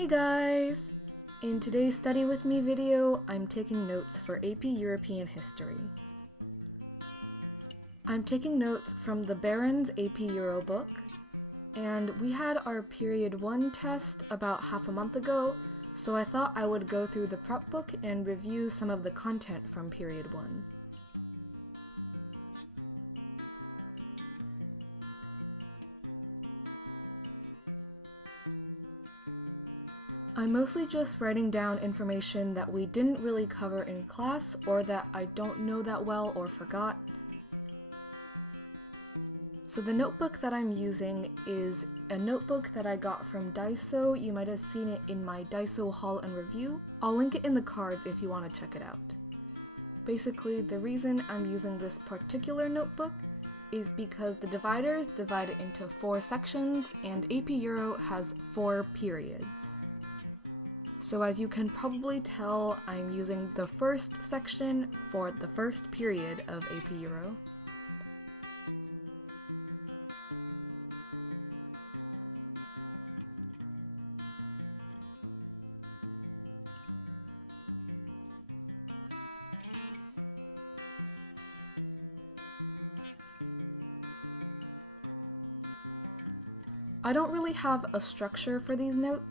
Hey guys! In today's Study With Me video, I'm taking notes for AP European History. I'm taking notes from the Barron's AP Euro book, and we had our Period 1 test about half a month ago, so I thought I would go through the prep book and review some of the content from Period 1. I'm mostly just writing down information that we didn't really cover in class or that I don't know that well or forgot. So the notebook that I'm using is a notebook that I got from Daiso. You might have seen it in my Daiso haul and review. I'll link it in the cards if you want to check it out. Basically, the reason I'm using this particular notebook is because the dividers divide it into 4 sections and AP Euro has 4 periods. So as you can probably tell, I'm using the first section for the first period of AP Euro. I don't really have a structure for these notes.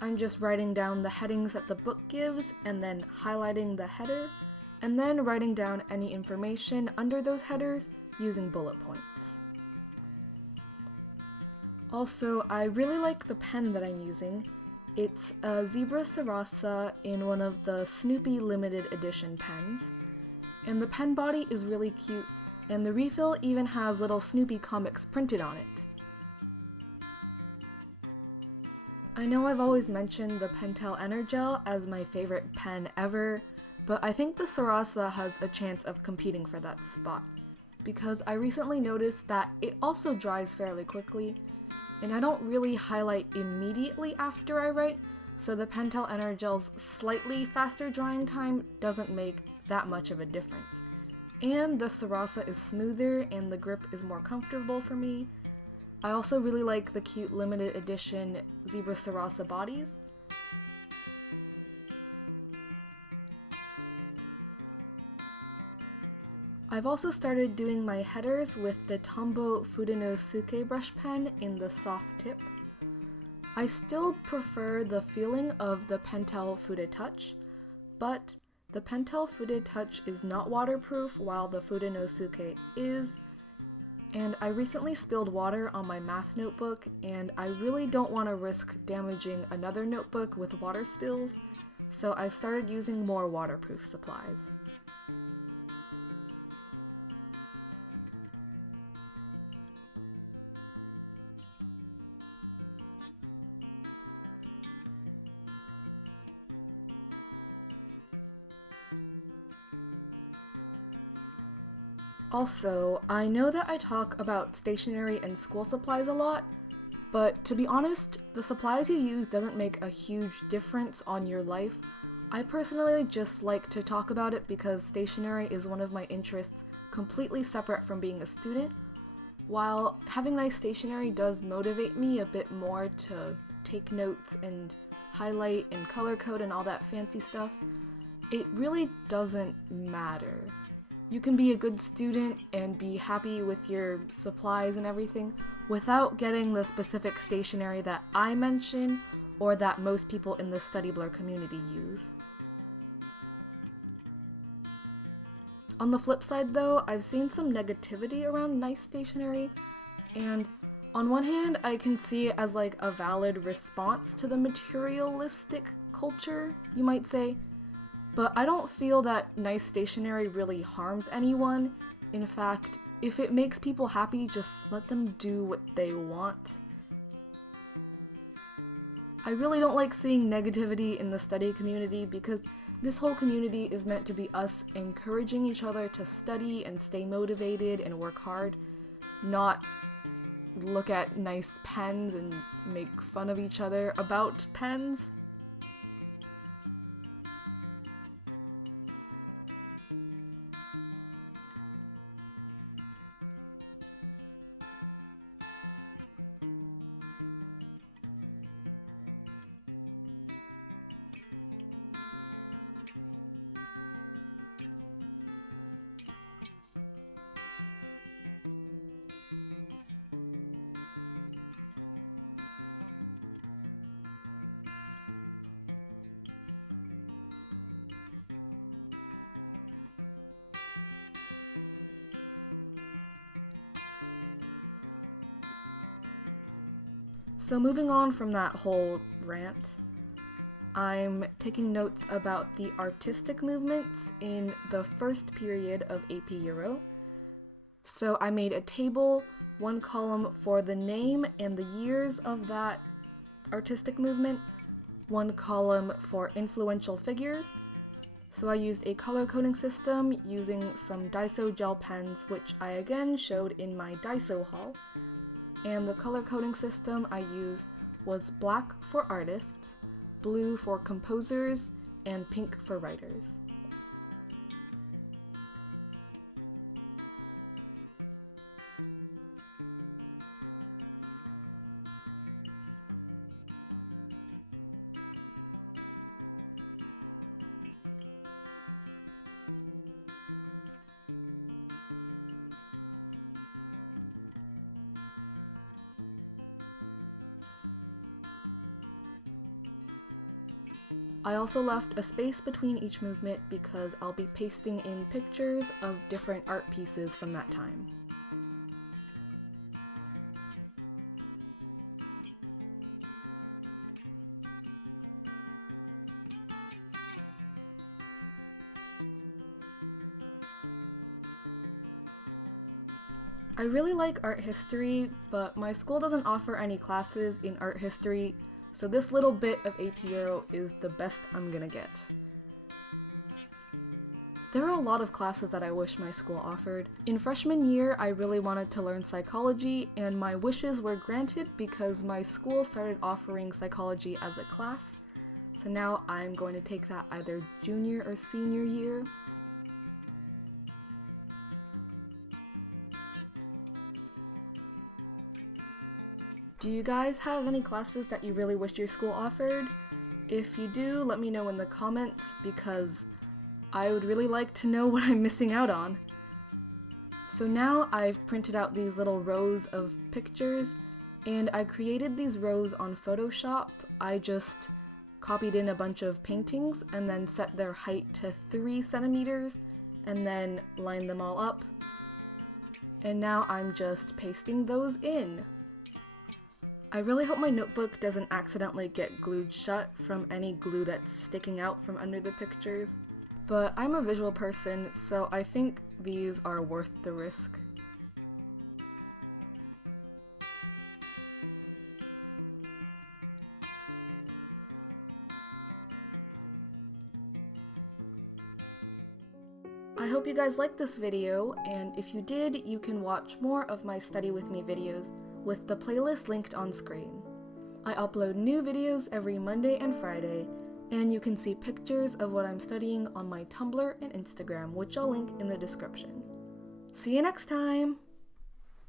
I'm just writing down the headings that the book gives and then highlighting the header, and then writing down any information under those headers using bullet points. Also, I really like the pen that I'm using. It's a Zebra Sarasa in one of the Snoopy limited edition pens, and the pen body is really cute, and the refill even has little Snoopy comics printed on it. I know I've always mentioned the Pentel Energel as my favorite pen ever, but I think the Sarasa has a chance of competing for that spot, because I recently noticed that it also dries fairly quickly, and I don't really highlight immediately after I write, so the Pentel Energel's slightly faster drying time doesn't make that much of a difference. And the Sarasa is smoother and the grip is more comfortable for me. I also really like the cute limited edition Zebra Sarasa bodies. I've also started doing my headers with the Tombow Fudenosuke brush pen in the soft tip. I still prefer the feeling of the Pentel Fude Touch, but the Pentel Fude Touch is not waterproof while the Fudenosuke is. And I recently spilled water on my math notebook, and I really don't want to risk damaging another notebook with water spills, so I've started using more waterproof supplies. Also, I know that I talk about stationery and school supplies a lot, but to be honest, the supplies you use doesn't make a huge difference on your life. I personally just like to talk about it because stationery is one of my interests completely separate from being a student. While having nice stationery does motivate me a bit more to take notes and highlight and color code and all that fancy stuff, it really doesn't matter. You can be a good student and be happy with your supplies and everything without getting the specific stationery that I mention or that most people in the Study Blur community use. On the flip side though, I've seen some negativity around nice stationery, and on one hand I can see it as like a valid response to the materialistic culture, you might say. But I don't feel that nice stationery really harms anyone. In fact, if it makes people happy, just let them do what they want. I really don't like seeing negativity in the study community because this whole community is meant to be us encouraging each other to study and stay motivated and work hard, not look at nice pens and make fun of each other about pens. So moving on from that whole rant, I'm taking notes about the artistic movements in the first period of AP Euro. So I made a table, one column for the name and the years of that artistic movement, one column for influential figures. So I used a color coding system using some Daiso gel pens, which I again showed in my Daiso haul. And the color coding system I used was black for artists, blue for composers, and pink for writers. I also left a space between each movement because I'll be pasting in pictures of different art pieces from that time. I really like art history, but my school doesn't offer any classes in art history, so this little bit of AP Euro is the best I'm gonna get. There are a lot of classes that I wish my school offered. In freshman year, I really wanted to learn psychology, and my wishes were granted because my school started offering psychology as a class. So now I'm going to take that either junior or senior year. Do you guys have any classes that you really wish your school offered? If you do, let me know in the comments because I would really like to know what I'm missing out on. So now I've printed out these little rows of pictures and I created these rows on Photoshop. I just copied in a bunch of paintings and then set their height to 3 centimeters and then lined them all up. And now I'm just pasting those in. I really hope my notebook doesn't accidentally get glued shut from any glue that's sticking out from under the pictures. But I'm a visual person, so I think these are worth the risk. I hope you guys liked this video, and if you did, you can watch more of my Study With Me videos with the playlist linked on screen. I upload new videos every Monday and Friday, and you can see pictures of what I'm studying on my Tumblr and Instagram, which I'll link in the description. See you next time!